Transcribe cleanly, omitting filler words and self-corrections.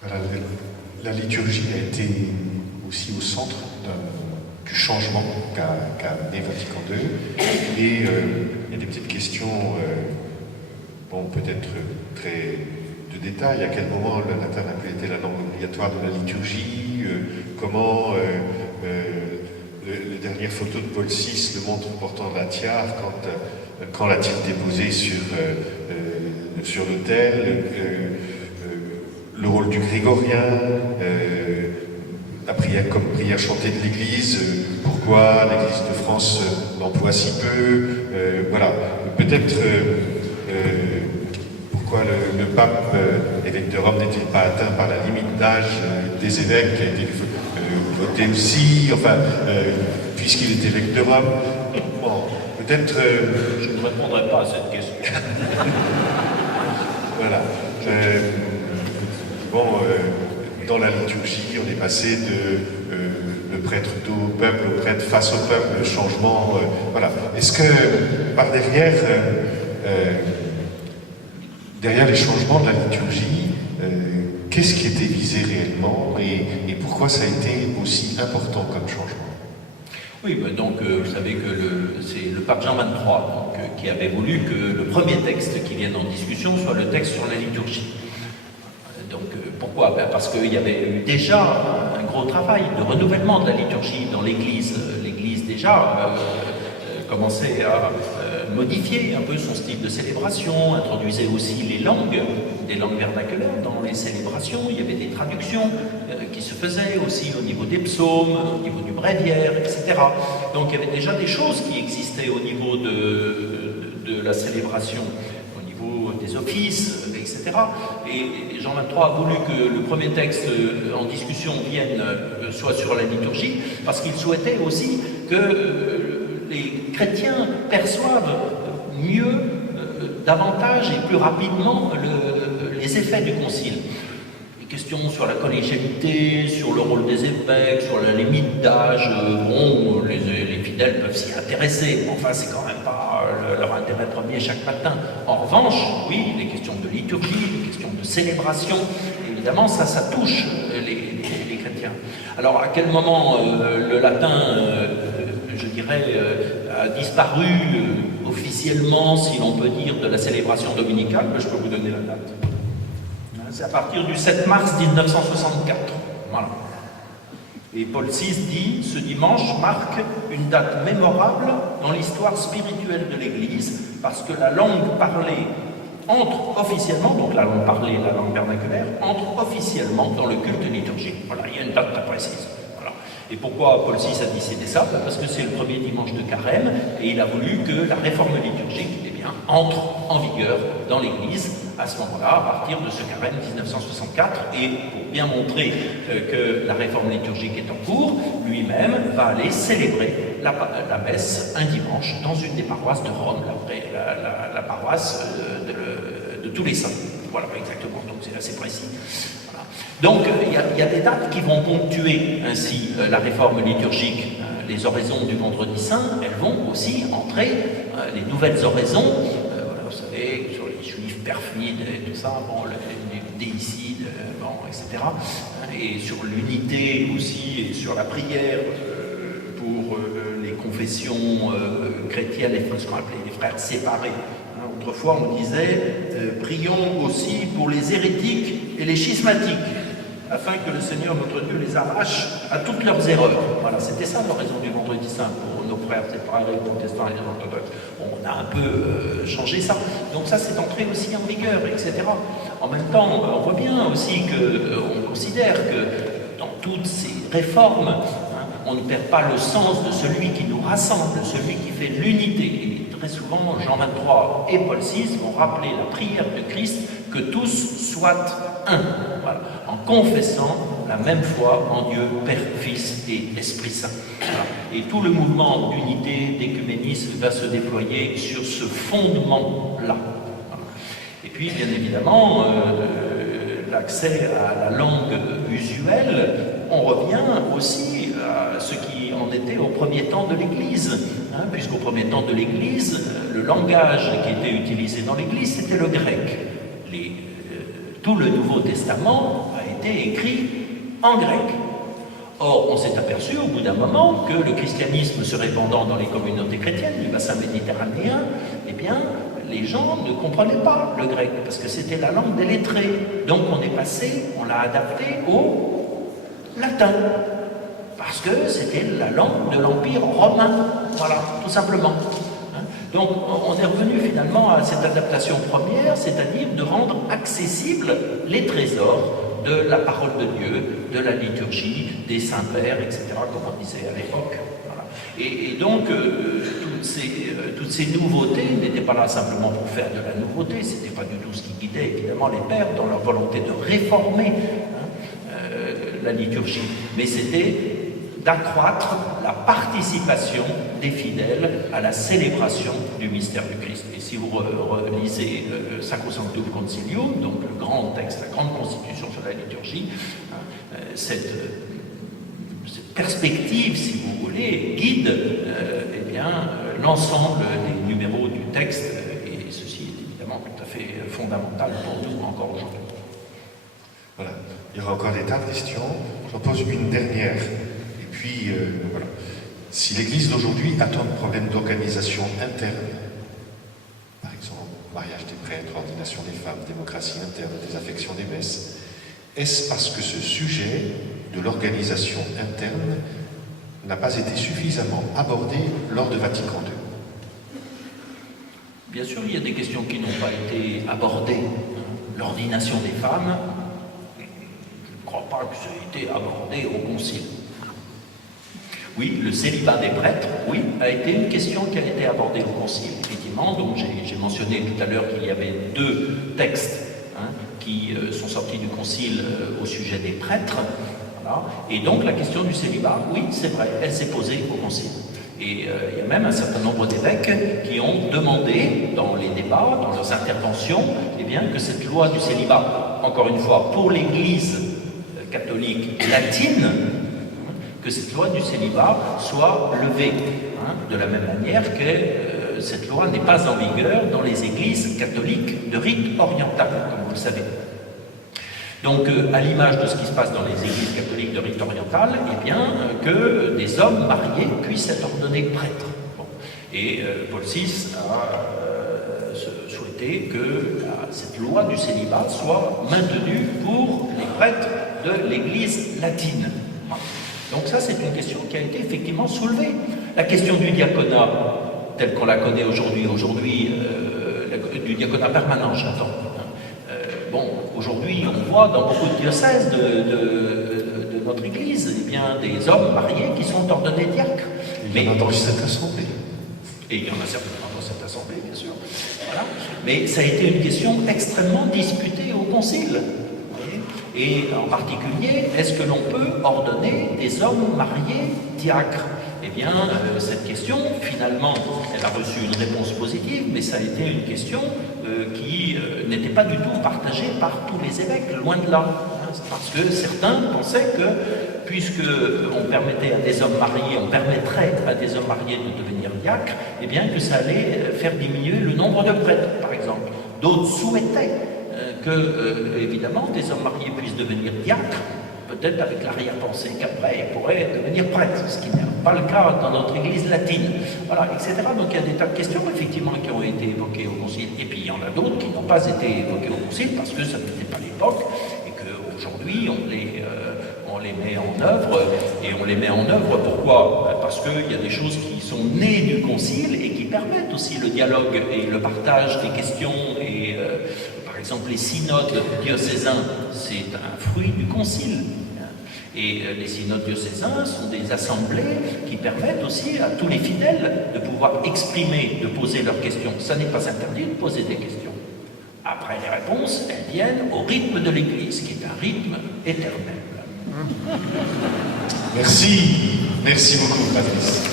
Voilà, la liturgie a été aussi au centre du changement qu'a amené Vatican II. Et il y a des petites questions, bon, peut-être très de détail. À quel moment le latin n'a plus été la langue obligatoire de la liturgie? Comment les dernières photos de Paul VI le montrent portant la tiare quand l'a-t-il déposé sur l'autel? Le rôle du grégorien, la prière comme prière chantée de l'Église, pourquoi l'Église de France l'emploie si peu, voilà. Peut-être pourquoi le pape, évêque de Rome, n'est-il pas atteint par la limite d'âge des évêques qui a été voté aussi, enfin, puisqu'il est évêque de Rome. Bon, peut-être... Je ne répondrai pas à cette question. Voilà. Dans la liturgie, on est passé de le prêtre dos au peuple, au prêtre face au peuple, le changement, voilà. Est-ce que par derrière les changements de la liturgie, qu'est-ce qui était visé réellement et pourquoi ça a été aussi important comme changement? Oui, ben donc vous savez que c'est le pape Jean XXIII qui avait voulu que le premier texte qui vienne en discussion soit le texte sur la liturgie. Donc pourquoi? Ben parce qu'il y avait eu déjà un gros travail de renouvellement de la liturgie dans l'Église. L'Église déjà commençait à modifier un peu son style de célébration, introduisait aussi les langues, des langues vernaculaires dans les célébrations. Il y avait des traductions qui se faisaient aussi au niveau des psaumes, au niveau du bréviaire, etc. Donc il y avait déjà des choses qui existaient au niveau de la célébration, au niveau des offices, etc. Et Jean XXIII a voulu que le premier texte en discussion vienne soit sur la liturgie, parce qu'il souhaitait aussi que les chrétiens perçoivent mieux, davantage et plus rapidement les effets du concile. Les questions sur la collégialité, sur le rôle des évêques, sur la limite d'âge, bon, les fidèles peuvent s'y intéresser, mais enfin c'est quand même pas leur intérêt premier chaque matin. En revanche, oui, les questions de liturgie, les questions de célébration, évidemment ça touche les chrétiens. Alors à quel moment le latin je dirais, a disparu officiellement, si l'on peut dire, de la célébration dominicale? Je peux vous donner la date. C'est à partir du 7 mars 1964. Voilà. Et Paul VI dit, ce dimanche marque une date mémorable dans l'histoire spirituelle de l'Église, parce que la langue parlée entre officiellement, donc la langue parlée, la langue vernaculaire, entre officiellement dans le culte liturgique. Voilà, il y a une date très précise. Et pourquoi Paul VI a décidé ça? Parce que c'est le premier dimanche de Carême et il a voulu que la réforme liturgique entre en vigueur dans l'Église à ce moment-là, à partir de ce Carême 1964. Et pour bien montrer que la réforme liturgique est en cours, lui-même va aller célébrer la messe un dimanche dans une des paroisses de Rome, la paroisse de tous les saints. Voilà, exactement, donc c'est assez précis. Donc, il y a des dates qui vont ponctuer ainsi la réforme liturgique. Les oraisons du vendredi saint, elles vont aussi entrer, les nouvelles oraisons, voilà, vous savez, sur les juifs perfides et tout ça, bon, les déicides, bon, etc. Et sur l'unité aussi, et sur la prière pour les confessions chrétiennes, ce qu'on appelait les frères séparés. Autrefois, on disait, prions aussi pour les hérétiques et les schismatiques, afin que le Seigneur notre Dieu les arrache à toutes leurs erreurs. Voilà, c'était ça l'oraison du vendredi saint pour nos frères séparés, les protestants et les orthodoxes. Bon, on a un peu changé ça. Donc ça, c'est entré aussi en vigueur, etc. En même temps, on voit bien aussi qu'on considère que dans toutes ces réformes, on ne perd pas le sens de celui qui nous rassemble, celui qui fait l'unité. Et très souvent, Jean XXIII et Paul VI vont rappeler la prière de Christ, que tous soient un, voilà, en confessant la même foi en Dieu, Père, Fils et Esprit Saint. Voilà. Et tout le mouvement d'unité, d'écuménisme va se déployer sur ce fondement-là. Voilà. Et puis, bien évidemment, l'accès à la langue usuelle, on revient aussi à ce qui en était au premier temps de l'Église, puisqu'au premier temps de l'Église, le langage qui était utilisé dans l'Église, c'était le grec. Tout le Nouveau Testament a été écrits en grec. Or, on s'est aperçu au bout d'un moment que le christianisme se répandant dans les communautés chrétiennes du bassin méditerranéen, eh bien, les gens ne comprenaient pas le grec, parce que c'était la langue des lettrés. Donc on l'a adapté au latin, parce que c'était la langue de l'Empire romain, voilà, tout simplement. Donc on est revenu finalement à cette adaptation première, c'est-à-dire de rendre accessibles les trésors de la parole de Dieu, de la liturgie, des saints-pères, etc., comme on disait à l'époque. Voilà. Et donc, toutes ces nouveautés n'étaient pas là simplement pour faire de la nouveauté, ce n'était pas du tout ce qui guidait évidemment les pères dans leur volonté de réformer la liturgie, mais c'était d'accroître la participation des fidèles à la célébration du mystère du Christ. Et si vous relisez Sacrosanctum Concilium, donc le grand texte, la grande constitution sur la liturgie, cette perspective, si vous voulez, guide l'ensemble des numéros du texte, et ceci est évidemment tout à fait fondamental pour nous encore aujourd'hui. Voilà. Il y aura encore des tas de questions. J'en pose une dernière. Et puis, voilà. Si l'Église d'aujourd'hui a tant de problèmes d'organisation interne, par exemple, mariage des prêtres, ordination des femmes, démocratie interne, désaffection des messes, est-ce parce que ce sujet de l'organisation interne n'a pas été suffisamment abordé lors de Vatican II? Bien sûr, il y a des questions qui n'ont pas été abordées. L'ordination des femmes, je ne crois pas que ça ait été abordé au Concile. Oui, le célibat des prêtres, oui, a été une question qui a été abordée au Concile, effectivement. Donc j'ai mentionné tout à l'heure qu'il y avait 2 textes qui sont sortis du Concile au sujet des prêtres. Voilà. Et donc la question du célibat, oui, c'est vrai, elle s'est posée au Concile. Et il y a même un certain nombre d'évêques qui ont demandé, dans les débats, dans leurs interventions, eh bien, que cette loi du célibat, encore une fois, pour l'Église catholique latine, que cette loi du célibat soit levée, de la même manière que cette loi n'est pas en vigueur dans les églises catholiques de rite oriental, comme vous le savez. Donc, à l'image de ce qui se passe dans les églises catholiques de rite oriental, eh bien, que des hommes mariés puissent être ordonnés prêtres. Bon. Et Paul VI a souhaité que cette loi du célibat soit maintenue pour les prêtres de l'église latine. Donc ça, c'est une question qui a été effectivement soulevée. La question du diaconat, telle qu'on la connaît aujourd'hui, du diaconat permanent, j'entends. Aujourd'hui, on voit dans beaucoup de diocèses de notre Église, eh bien, des hommes mariés qui sont ordonnés diacres. Il y en a dans cette assemblée. Et il y en a certainement dans cette assemblée, bien sûr. Voilà. Mais ça a été une question extrêmement disputée au Concile. Et en particulier, est-ce que l'on peut ordonner des hommes mariés diacres? Eh bien, cette question, finalement, elle a reçu une réponse positive, mais ça a été une question qui n'était pas du tout partagée par tous les évêques, loin de là. Parce que certains pensaient que, puisque on permettrait à des hommes mariés de devenir diacres, eh bien que ça allait faire diminuer le nombre de prêtres, par exemple. D'autres souhaitaient que, évidemment, des hommes mariés puissent devenir diacres, peut-être avec l'arrière-pensée qu'après ils pourraient devenir prêtres, ce qui n'est pas le cas dans notre Église latine, voilà, etc. Donc il y a des tas de questions, effectivement, qui ont été évoquées au Concile, et puis il y en a d'autres qui n'ont pas été évoquées au Concile parce que ça n'était pas l'époque, et qu'aujourd'hui on les met en œuvre, et on les met en œuvre, pourquoi? Parce qu'il y a des choses qui sont nées du Concile et qui permettent aussi le dialogue et le partage des questions, et par exemple les synodes diocésains, c'est un fruit du Concile. Et les synodes diocésains sont des assemblées qui permettent aussi à tous les fidèles de pouvoir exprimer, de poser leurs questions. Ça n'est pas interdit de poser des questions. Après, les réponses, elles viennent au rythme de l'Église, qui est un rythme éternel. Merci. Merci beaucoup, Patrice.